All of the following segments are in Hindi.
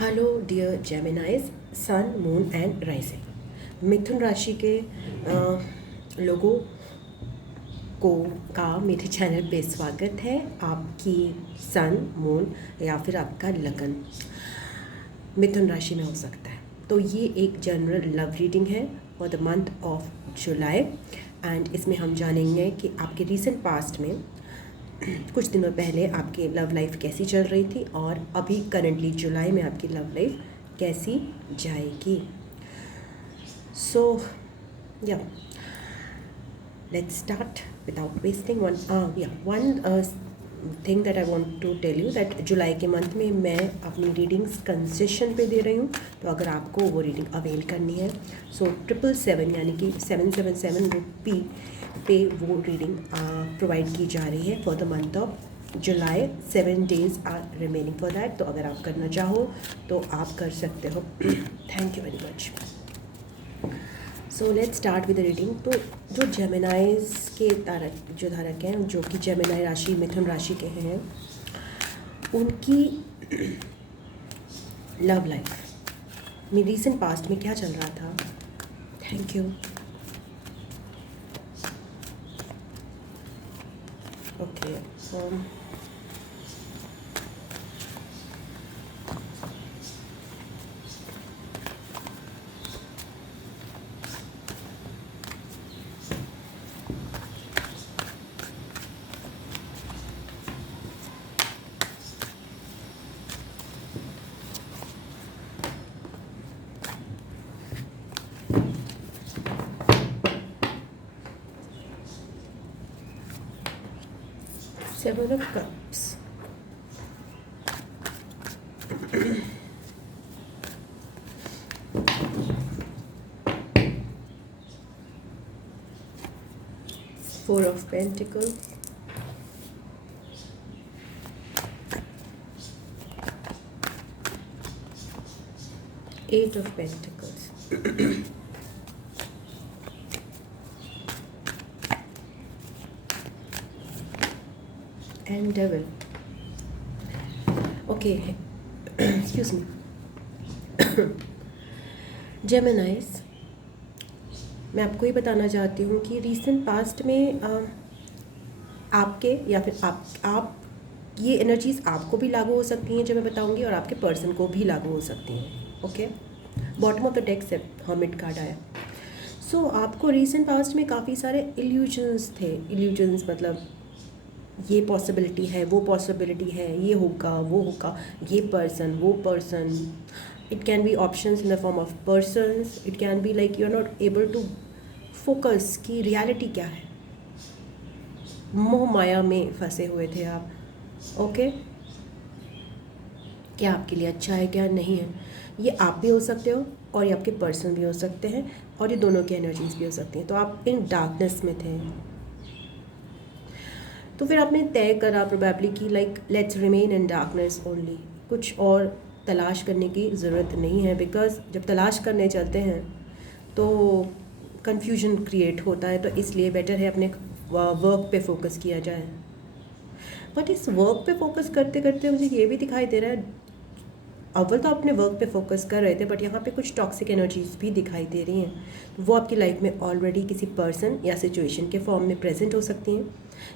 Hello dear Geminis, sun, moon and rising. मिथुन राशि के लोगों को का मेरे चैनल पे स्वागत है। आपकी सन, मून या फिर आपका लगन मिथुन राशि में हो सकता है। तो ये एक जनरल लव रीडिंग है for the month of July and इसमें हम जानेंगे कि आपके रीसेंट पास्ट में कुछ दिनों पहले आपकी लव लाइफ कैसी चल रही थी और अभी करंटली जुलाई में आपकी लव लाइफ कैसी जाएगी। सो या let's start without wasting one thing that I want to tell you that जुलाई के मंथ में मैं अपनी रीडिंग्स कंसेशन पे दे रही हूँ। तो अगर आपको वो रीडिंग अवेल करनी है सो 777 यानी कि 777 रुपी पे वो रीडिंग प्रोवाइड की जा रही है for the month of July. 7 days are remaining for that. तो अगर आप करना चाहो तो आप कर सकते हो। Thank you very much. So let's start with the reading. तो जो जेमिनाइज के धारक हैं, जो कि जेमिनाई राशि मिथुन राशि के हैं, उनकी लव लाइफ में रीसेंट पास्ट में क्या चल रहा था। Thank you. Okay, 7 of Cups, 4 of Pentacles, 8 of Pentacles, and Devil. Okay, excuse me. जेमिनाइज, मैं आपको ये बताना चाहती हूँ कि रीसेंट पास्ट में आपके या फिर आप ये एनर्जीज़ आपको भी लागू हो सकती हैं जो मैं बताऊँगी, और आपके पर्सन को भी लागू हो सकती हैं। Okay, bottom of the deck से हर्मिट कार्ड आया। सो आपको रीसेंट पास्ट में काफ़ी सारे इल्यूजन्स थे। इल्यूजन्स मतलब ये पॉसिबिलिटी है, वो पॉसिबिलिटी है, ये होगा, वो होगा, ये पर्सन, वो person. It can be options in the form of persons. It can be like you are not able to focus कि रियलिटी क्या है। मोह माया में फंसे हुए थे आप। ओके, क्या आपके लिए अच्छा है, क्या नहीं है। ये आप भी हो सकते हो और ये आपके पर्सन भी हो सकते हैं, और ये दोनों की एनर्जीज भी हो सकती हैं। तो आप इन डार्कनेस में थे, तो फिर आपने तय करा प्रोबेबली कि like let's remain in darkness only. कुछ और तलाश करने की ज़रूरत नहीं है, बिकॉज जब तलाश करने चलते हैं तो कन्फ्यूजन क्रिएट होता है। तो इसलिए बेटर है अपने वर्क पे फोकस किया जाए। बट इस वर्क पे फोकस करते करते मुझे ये भी दिखाई दे रहा है, अव्वल तो अपने वर्क पे फोकस कर रहे थे, बट यहाँ पे कुछ टॉक्सिक एनर्जीज भी दिखाई दे रही हैं। वो आपकी लाइफ में ऑलरेडी किसी पर्सन या सिचुएशन के फॉर्म में प्रेजेंट हो सकती हैं,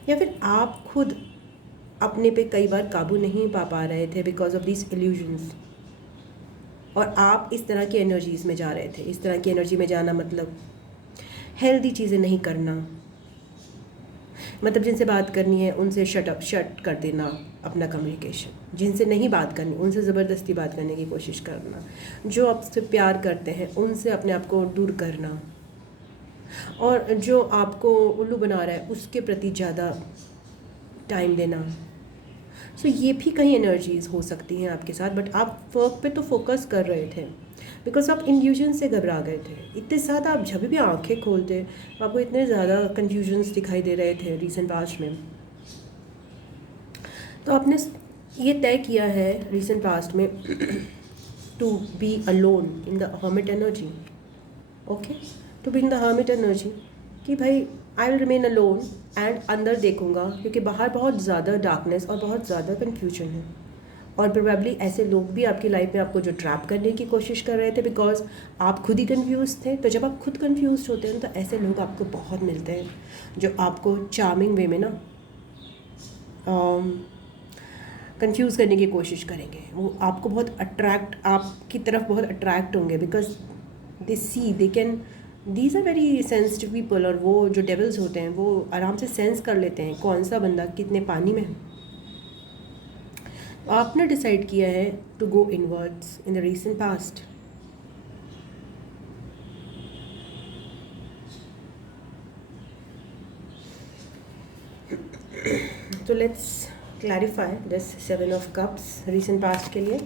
या फिर आप खुद अपने पे कई बार काबू नहीं पा रहे थे बिकॉज ऑफ दिस इल्यूजन्स, और आप इस तरह की एनर्जीज़ में जा रहे थे। इस तरह की एनर्जी में जाना मतलब हेल्दी चीज़ें नहीं करना, मतलब जिनसे बात करनी है उनसे शट कर देना अपना कम्युनिकेशन। जिनसे नहीं बात करनी उनसे ज़बरदस्ती बात करने की कोशिश करना। जो आपसे प्यार करते हैं उनसे अपने आप को दूर करना, और जो आपको उल्लू बना रहा है उसके प्रति ज़्यादा टाइम देना। सो ये भी कई एनर्जीज़ हो सकती हैं आपके साथ, बट आप वर्क पे तो फोकस कर रहे थे बिकॉज आप इल्यूजन से घबरा गए थे इतने ज़्यादा। आप जब भी आंखें खोलते आपको इतने ज़्यादा कन्फ्यूजन्स दिखाई दे रहे थे रीसेंट पास्ट में। तो आपने ये तय किया है रीसेंट पास्ट में to be alone in the hermit energy. Okay, to be in the hermit energy कि भाई I will remain alone and अंदर देखूंगा, क्योंकि बाहर बहुत ज़्यादा डार्कनेस और बहुत ज़्यादा कन्फ्यूजन है। और प्रोबेबली ऐसे लोग भी आपकी लाइफ में आपको जो ट्रैप करने की कोशिश कर रहे थे, बिकॉज आप खुद ही कंफ्यूज थे। तो जब आप खुद कंफ्यूज होते हैं तो ऐसे लोग आपको बहुत मिलते हैं जो आपको चार्मिंग वे में ना कंफ्यूज करने की कोशिश करेंगे। वो आपको बहुत आपकी तरफ बहुत अट्रैक्ट होंगे, because they see they can, these are very sensitive people. और वो जो डेविल्स होते हैं वो आराम से सेंस कर लेते हैं कौन सा बंदा कितने पानी में है। आपने डिसाइड किया है to go inwards in the recent past. तो let's clarify this 7 of cups recent past के लिए।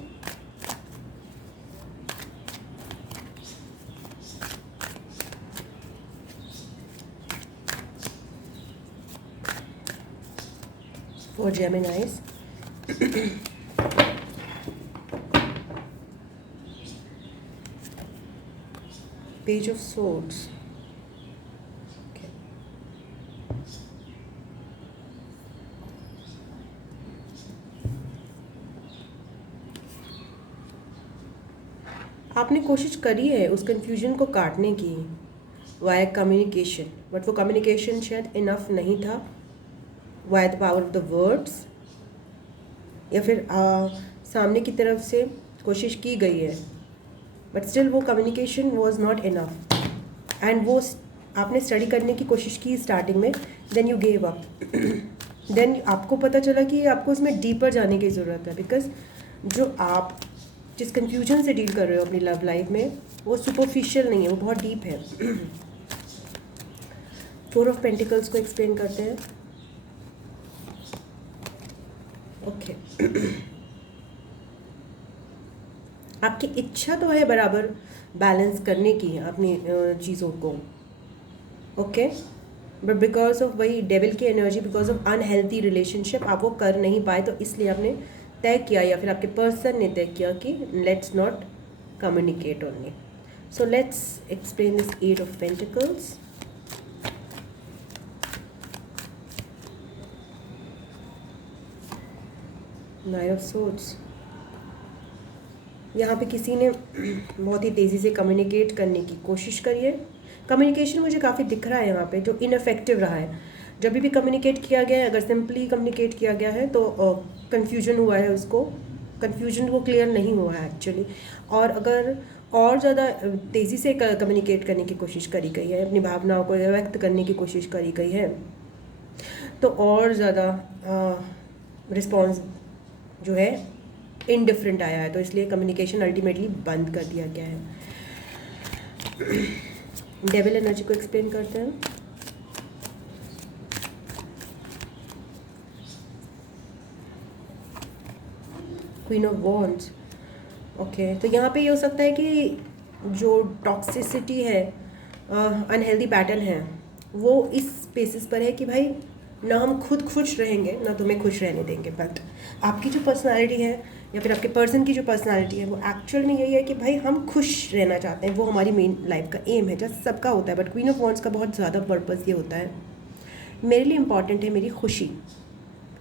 For Geminis, Page of Swords. Okay. आपने कोशिश करी है उस कंफ्यूजन को काटने की वाया कम्युनिकेशन, बट वो कम्युनिकेशन शायद इनफ नहीं था। Via the power of the words, या फिर सामने की तरफ से कोशिश की गई है बट स्टिल वो communication was not enough. And वो आपने स्टडी करने की कोशिश की स्टार्टिंग में, then you gave up. Then आपको पता चला कि आपको इसमें डीपर जाने की ज़रूरत है, बिकॉज जो आप जिस कंफ्यूजन से डील कर रहे हो अपनी लव लाइफ में वो सुपरफिशियल नहीं है, वो बहुत डीप है। 4 ऑफ पेंटिकल्स को एक्सप्लेन करते हैं। ओके आपकी इच्छा तो है बराबर बैलेंस करने की अपनी चीज़ों को, ओके, बट बिकॉज ऑफ वही डेविल की energy, because of unhealthy relationship आप वो कर नहीं पाए। तो इसलिए आपने तय किया या फिर आपके पर्सन ने तय किया कि let's not communicate only. So let's explain this 8 of pentacles. Night of swords, यहाँ पे किसी ने बहुत ही तेज़ी से कम्युनिकेट करने की कोशिश करी है। कम्युनिकेशन मुझे काफ़ी दिख रहा है यहाँ पे जो इनफेक्टिव रहा है। जब भी कम्युनिकेट किया गया है, अगर सिंपली कम्युनिकेट किया गया है तो कन्फ्यूजन हुआ है, उसको कन्फ्यूजन वो क्लियर नहीं हुआ है एक्चुअली। और अगर और ज़्यादा तेज़ी से कम्युनिकेट करने की कोशिश करी गई है, अपनी भावनाओं को व्यक्त करने की कोशिश करी गई है, तो और ज़्यादा रिस्पॉन्स जो है इनडिफरेंट आया है। तो इसलिए कम्युनिकेशन अल्टीमेटली बंद कर दिया गया है। डेविल एनर्जी को एक्सप्लेन करते हैं। क्वीन ऑफ वॉन्ड्स, ओके, तो यहाँ पे ये हो सकता है कि जो टॉक्सिसिटी है, अनहेल्दी पैटर्न है, वो इस बेसिस पर है कि भाई ना हम खुद खुश रहेंगे ना तुम्हें खुश रहने देंगे। बट आपकी जो पर्सनालिटी है या फिर आपके पर्सन की जो पर्सनालिटी है वो एक्चुअल में यही है कि भाई हम खुश रहना चाहते हैं, वो हमारी मेन लाइफ का एम है, जैसे सबका होता है। बट क्वीन ऑफ वॉन्ड्स का बहुत ज़्यादा पर्पस ये होता है, मेरे लिए इंपॉर्टेंट है मेरी खुशी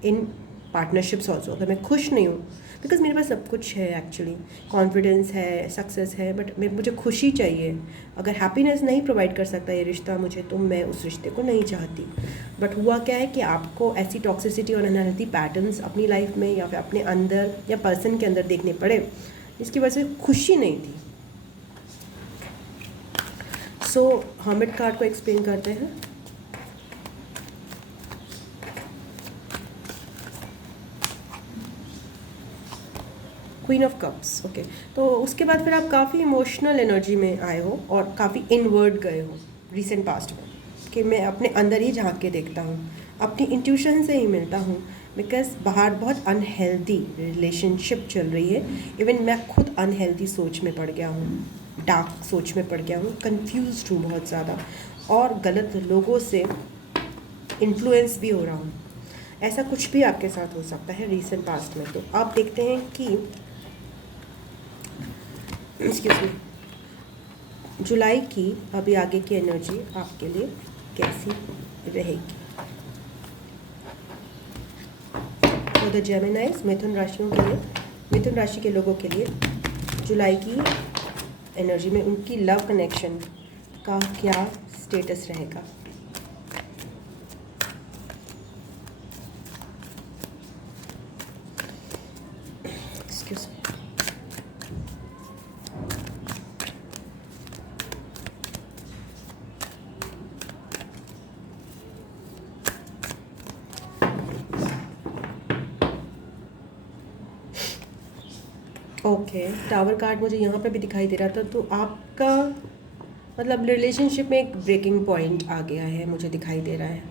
इन पार्टनरशिप्स ऑल्सो। अगर मैं खुश नहीं हूँ, बिकॉज मेरे पास सब कुछ है एक्चुअली, कॉन्फिडेंस है, सक्सेस है, बट मुझे खुशी चाहिए। अगर हैप्पीनेस नहीं प्रोवाइड कर सकता ये रिश्ता मुझे, तो मैं उस रिश्ते को नहीं चाहती। बट हुआ क्या है कि आपको ऐसी टॉक्सिसिटी और अनहेल्थी पैटर्न्स अपनी लाइफ में या फिर अपने अंदर या पर्सन के अंदर देखने पड़े, जिसकी वजह से खुशी नहीं थी। सो हर्मिट कार्ड को एक्सप्लेन करते हैं। क्वीन ऑफ कप्स, ओके, तो उसके बाद फिर आप काफ़ी इमोशनल एनर्जी में आए हो और काफ़ी इनवर्ड गए हो रिसेंट पास्ट में, कि मैं अपने अंदर ही झांक के देखता हूँ, अपनी इंट्यूशन से ही मिलता हूँ। बिकॉज बाहर बहुत अनहेल्दी रिलेशनशिप चल रही है, इवन मैं खुद अनहेल्दी सोच में पड़ गया हूँ, डार्क सोच में पड़ गया हूँ, कन्फ्यूज हूँ बहुत ज़्यादा, और गलत लोगों से इन्फ्लुएंस भी हो रहा हूँ। ऐसा कुछ भी आपके साथ हो सकता है रिसेंट पास्ट में। तो आप देखते हैं कि जुलाई की अभी आगे की एनर्जी आपके लिए कैसी रहेगी। तो द जेमिनाइज, मिथुन राशियों के लिए मिथुन राशि के लोगों के लिए जुलाई की एनर्जी में उनकी लव कनेक्शन का क्या स्टेटस रहेगा। Excuse me. Okay, tower card मुझे यहाँ पे भी दिखाई दे रहा था, तो आपका मतलब रिलेशनशिप में एक ब्रेकिंग पॉइंट आ गया है, मुझे दिखाई दे रहा है।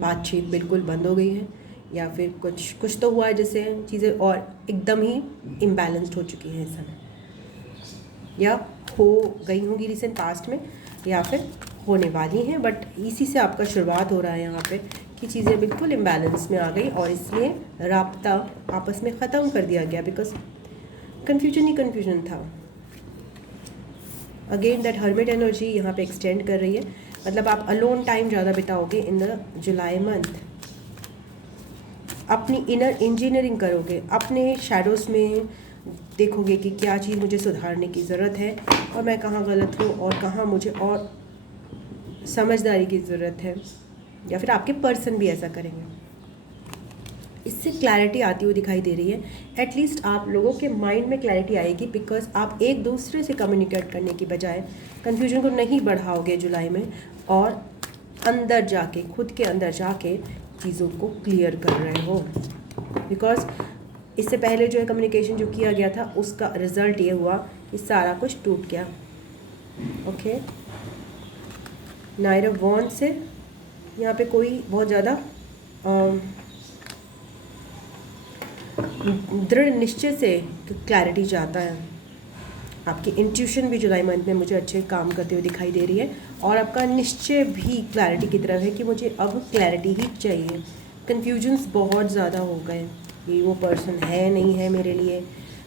बातचीत बिल्कुल बंद हो गई है, या फिर कुछ तो हुआ है जिससे चीज़ें और एकदम ही इम्बैलेंस्ड हो चुकी हैं इस समय, या हो गई होंगी रिसेंट पास्ट में, या फिर होने वाली हैं। बट इसी से आपका शुरुआत हो रहा है यहाँ पे कि चीज़ें बिल्कुल इम्बैलेंस में आ गई, और इसलिए राब्ता आपस में ख़त्म कर दिया गया, बिकॉज कन्फ्यूजन ही कन्फ्यूजन था। अगेन दैट हर्मिट एनर्जी यहाँ पे एक्सटेंड कर रही है, मतलब आप अलोन टाइम ज़्यादा बिताओगे इन द जुलाई मंथ। अपनी इनर इंजीनियरिंग करोगे, अपने शैडोज़ में देखोगे कि क्या चीज़ मुझे सुधारने की ज़रूरत है, और मैं कहाँ गलत हूँ, और कहाँ मुझे और समझदारी की ज़रूरत है, या फिर आपके पर्सन भी ऐसा करेंगे। इससे क्लैरिटी आती हुई दिखाई दे रही है। एटलीस्ट आप लोगों के माइंड में क्लैरिटी आएगी, बिकॉज आप एक दूसरे से कम्युनिकेट करने की बजाय कन्फ्यूजन को नहीं बढ़ाओगे जुलाई में, और अंदर जाके, खुद के अंदर जाके चीज़ों को क्लियर कर रहे हो। बिकॉज इससे पहले जो है कम्युनिकेशन जो किया गया था, उसका रिज़ल्ट ये हुआ कि सारा कुछ टूट गया। ओके, नाइट ऑफ वॉन्ड से यहाँ पे कोई बहुत ज़्यादा दृढ़ निश्चय से क्लैरिटी चाहता है। आपकी इंट्यूशन भी जुलाई मंथ में मुझे अच्छे काम करते हुए दिखाई दे रही है, और आपका निश्चय भी क्लैरिटी की तरफ है कि मुझे अब क्लैरिटी ही चाहिए। कन्फ्यूजन्स बहुत ज़्यादा हो गए कि वो पर्सन है नहीं है मेरे लिए,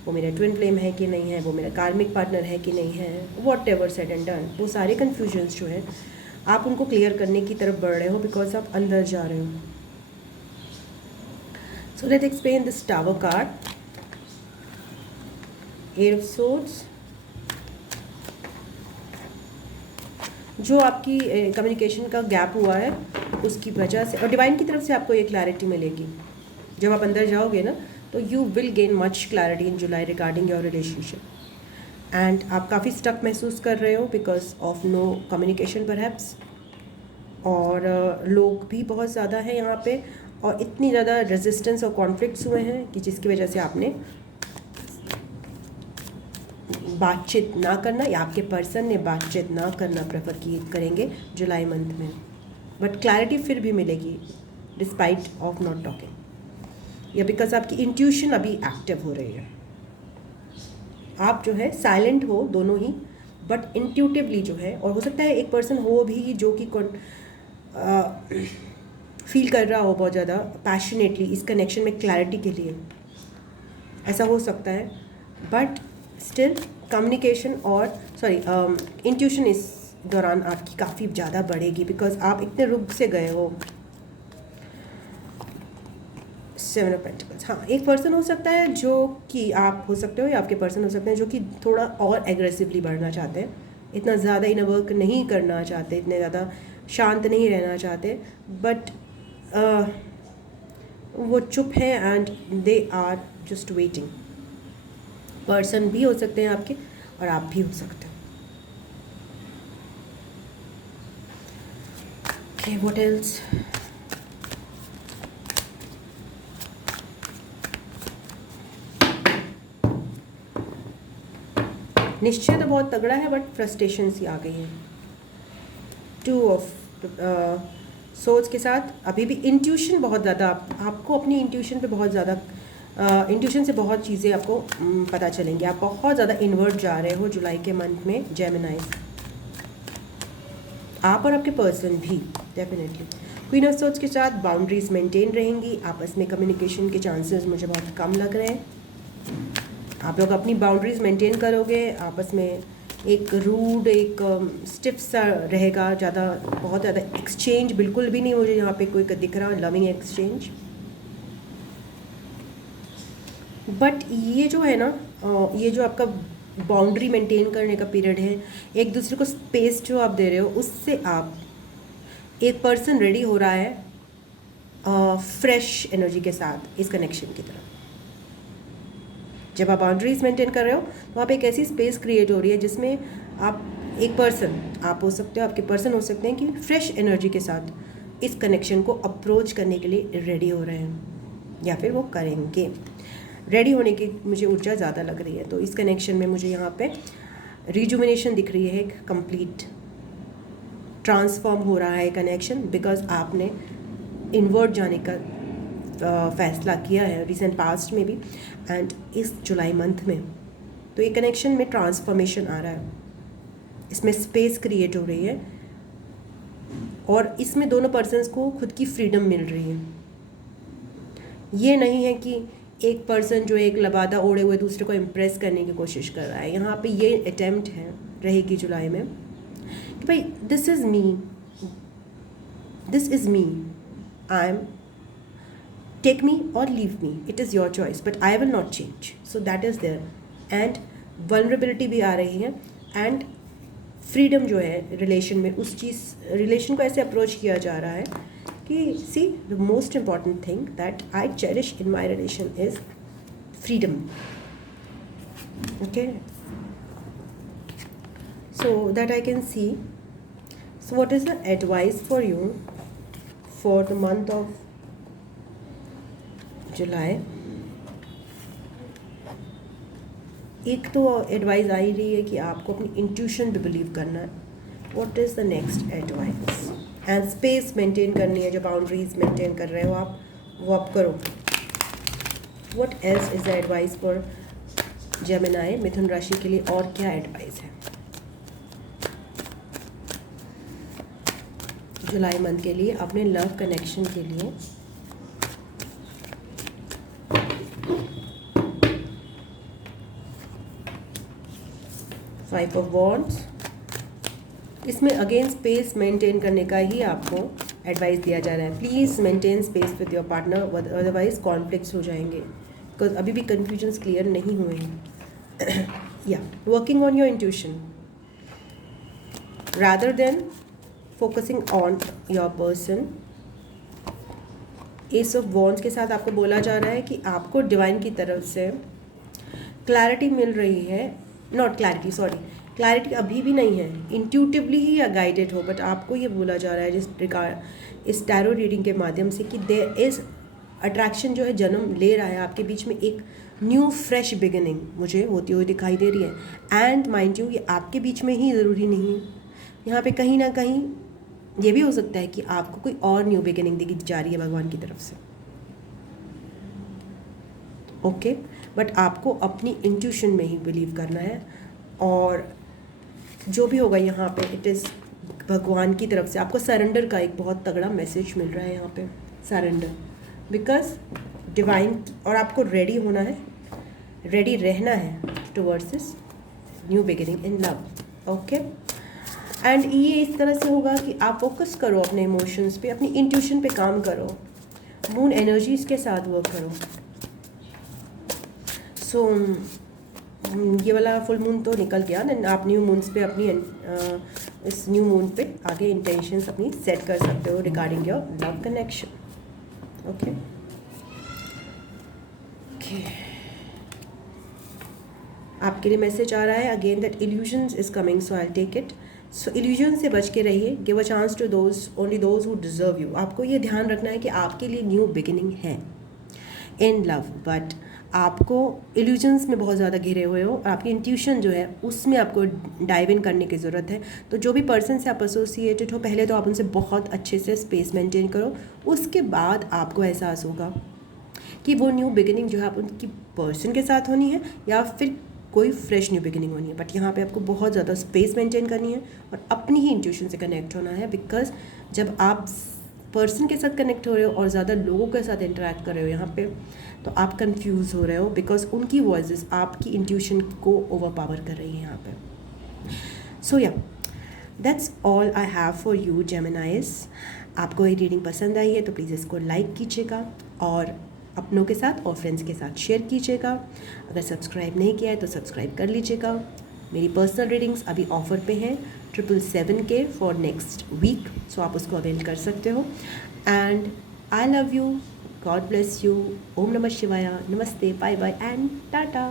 वो मेरा ट्विन फ्लेम है कि नहीं है, वो मेरा कार्मिक पार्टनर है कि नहीं है, what ever said and done, वो सारे कन्फ्यूजन्स जो है आप उनको क्लियर करने की तरफ बढ़ रहे हो, बिकॉज आप अंदर जा रहे हो। So let's explain this Tower card. Eight of Swords. जो आपकी कम्युनिकेशन का गैप हुआ है उसकी वजह से, और डिवाइन की तरफ से आपको ये क्लैरिटी मिलेगी जब आप अंदर जाओगे ना, तो you will gain much clarity in July regarding your relationship. And आप काफ़ी स्टक महसूस कर रहे हो because of no communication perhaps, और लोग भी बहुत ज़्यादा हैं यहाँ पे, और इतनी ज़्यादा रेजिस्टेंस और कॉन्फ्लिक्ट्स हुए हैं कि जिसकी वजह से आपने बातचीत ना करना, या आपके पर्सन ने बातचीत ना करना प्रेफर करेंगे जुलाई मंथ में। बट क्लैरिटी फिर भी मिलेगी डिस्पाइट ऑफ नॉट टॉकिंग, या बिकॉज आपकी इंट्यूशन अभी एक्टिव हो रही है। आप जो है साइलेंट हो दोनों ही, बट इंट्यूटिवली जो है, और हो सकता है एक पर्सन हो भी जो कि फील कर रहा हो बहुत ज़्यादा पैशनेटली इस कनेक्शन में क्लैरिटी के लिए, ऐसा हो सकता है। बट स्टिल कम्युनिकेशन और इंट्यूशन इस दौरान आपकी काफ़ी ज़्यादा बढ़ेगी, बिकॉज आप इतने रुक से गए हो। सेवन ऑफ पेंटिकल्स, हाँ, एक पर्सन हो सकता है जो कि आप हो सकते हो, या आपके पर्सन हो सकते हैं जो कि थोड़ा और एग्रेसिवली बढ़ना चाहते हैं, इतना ज़्यादा इनर वर्क नहीं करना चाहते, इतने ज़्यादा शांत नहीं रहना चाहते, बट वो चुप हैं and they are just waiting. Person भी हो सकते हैं आपके, और आप भी हो सकते हो। Okay, what else? निश्चय तो बहुत तगड़ा है, बट फ्रस्ट्रेशन सी आ गई है। टू ऑफ सोच के साथ अभी भी इंट्यूशन बहुत ज़्यादा, आपको अपनी इंट्यूशन पे बहुत ज़्यादा, इंट्यूशन से बहुत चीज़ें आपको पता चलेंगी। आप बहुत ज़्यादा इनवर्ट जा रहे हो जुलाई के मंथ में जेमिनाइज, आप और आपके पर्सन भी डेफिनेटली। क्वीन ऑफ सोर्ड्स के साथ बाउंड्रीज मेंटेन रहेंगी, आपस में कम्युनिकेशन के चांसेस मुझे बहुत कम लग रहे हैं। आप लोग अपनी बाउंड्रीज मेंटेन करोगे, आपस में एक रूड, एक स्टिफ सा रहेगा, ज़्यादा बहुत ज़्यादा एक्सचेंज बिल्कुल भी नहीं मुझे यहाँ पे कोई दिख रहा, लविंग एक्सचेंज। बट ये जो है ना, ये जो आपका बाउंड्री मेंटेन करने का पीरियड है, एक दूसरे को स्पेस जो आप दे रहे हो, उससे आप एक पर्सन रेडी हो रहा है फ्रेश एनर्जी के साथ इस कनेक्शन की तरफ। जब आप बाउंड्रीज मेंटेन कर रहे हो तो आप एक ऐसी स्पेस क्रिएट हो रही है जिसमें आप एक पर्सन, आप हो सकते हो, आपके पर्सन हो सकते हैं कि फ्रेश एनर्जी के साथ इस कनेक्शन को अप्रोच करने के लिए रेडी हो रहे हैं या फिर वो करेंगे। रेडी होने की मुझे ऊर्जा ज़्यादा लग रही है, तो इस कनेक्शन में मुझे यहाँ पे रिजुमिनेशन दिख रही है, एक कंप्लीट ट्रांसफॉर्म हो रहा है कनेक्शन, बिकॉज आपने इनवर्ड जाने का फैसला किया है रिसेंट पास्ट में भी एंड इस जुलाई मंथ में। तो ये कनेक्शन में ट्रांसफॉर्मेशन आ रहा है, इसमें स्पेस क्रिएट हो रही है और इसमें दोनों पर्सन्स को खुद की फ्रीडम मिल रही है। ये नहीं है कि एक पर्सन जो एक लबादा ओढ़े हुए दूसरे को इम्प्रेस करने की कोशिश कर रहा है। यहाँ पे ये अटेम्प्ट है रहेगी जुलाई में कि भाई this is me, I am, take me or leave me, it is your choice, but I will not change. So that is there and vulnerability भी आ रही है and freedom जो है रिलेशन में, उस चीज़ रिलेशन को ऐसे अप्रोच किया जा रहा है कि see the most important thing that I cherish in my relation is freedom. Okay, so that I can see. So what is the advice for you for the month of जुलाई? एक तो एडवाइस आ ही रही है कि आपको अपनी इंट्यूशन पे बिलीव करना है। What is the next advice? And space maintain करनी है, जो बाउंड्रीज मेंटेन कर रहे हो आप वो आप करो। What else is the advice for Gemini, मिथुन राशि के लिए और क्या एडवाइस है जुलाई मंथ के लिए अपने लव कनेक्शन के लिए? 5 ऑफ वॉन्ड्स, इसमें अगेन स्पेस मेंटेन करने का ही आपको एडवाइस दिया जा रहा है। Please maintain space with your partner, otherwise conflicts हो जाएंगे, बिकॉज अभी भी कन्फ्यूजन्स क्लियर नहीं हुए हैं। या working on your intuition rather than focusing on your person. S of wands के साथ आपको बोला जा रहा है कि आपको डिवाइन की तरफ से क्लैरिटी मिल रही है, नॉट क्लैरिटी, सॉरी, क्लैरिटी अभी भी नहीं है, इंट्यूटिवली ही गाइडेड हो, बट आपको ये बोला जा रहा है जिस रिगार्ड इस टैरो रीडिंग के माध्यम से कि देयर इज़ अट्रैक्शन जो है जन्म ले रहा है आपके बीच में, एक न्यू फ्रेश बिगिनिंग मुझे होती हुई दिखाई दे रही है। एंड माइंड यू, ये आपके बीच में ही ज़रूरी नहीं है, यहाँ पे कहीं ना कहीं ये भी हो सकता है कि आपको कोई और न्यू बिगिनिंग दी जा रही है भगवान की तरफ से। ओके, बट आपको अपनी इंट्यूशन में ही बिलीव करना है और जो भी होगा यहाँ पे इट इज़ भगवान की तरफ से। आपको सरेंडर का एक बहुत तगड़ा मैसेज मिल रहा है यहाँ पे, सरेंडर, बिकॉज डिवाइन, और आपको रेडी होना है, रेडी रहना है towards this new beginning in love. Okay, and ये इस तरह से होगा कि आप फोकस करो अपने इमोशंस पे, अपनी इंट्यूशन पे काम करो, मून एनर्जीज के साथ वर्क करो। सो ये वाला फुल मून तो निकल गया, देन आप न्यू मून्स पे अपनी इस न्यू मून पे आगे इंटेंशंस अपनी सेट कर सकते हो regarding your love connection. Okay, आपके लिए मैसेज आ रहा है again that illusions is coming, so I take it. So illusion से बच के रहिए, give a chance to those, only those who deserve you. आपको ये ध्यान रखना है कि आपके लिए न्यू बिगिनिंग है इन लव, बट आपको इल्यूजन्स में बहुत ज़्यादा घिरे हुए हो और आपकी इंट्यूशन जो है उसमें आपको डाइव इन करने की ज़रूरत है। तो जो भी पर्सन से आप एसोसिएटेड हो, पहले तो आप उनसे बहुत अच्छे से स्पेस मेंटेन करो, उसके बाद आपको एहसास होगा कि वो न्यू बिगिनिंग जो है आप उनकी पर्सन के साथ होनी है या फिर कोई फ्रेश न्यू बिगिनिंग होनी है। बट यहाँ पे आपको बहुत ज़्यादा स्पेस मेंटेन करनी है और अपनी ही इंट्यूशन से कनेक्ट होना है, बिकॉज जब आप पर्सन के साथ कनेक्ट हो रहे हो और ज़्यादा लोगों के साथ इंटरेक्ट कर रहे हो यहाँ पे, तो आप कंफ्यूज हो रहे हो बिकॉज उनकी वॉइसेस आपकी इंट्यूशन को ओवर पावर कर रही है यहाँ पे। सो या that's all I have for you जेमिनाइज। आपको ये रीडिंग पसंद आई है तो प्लीज़ इसको लाइक कीजिएगा और अपनों के साथ और फ्रेंड्स के साथ शेयर कीजिएगा। अगर सब्सक्राइब नहीं किया है तो सब्सक्राइब कर लीजिएगा। मेरी पर्सनल रीडिंग्स अभी ऑफ़र पे हैं 777 के फॉर नेक्स्ट वीक, सो आप उसको अवेल कर सकते हो। And I love you, God bless you, ओम नमः शिवाय, नमस्ते, बाय बाय एंड टाटा।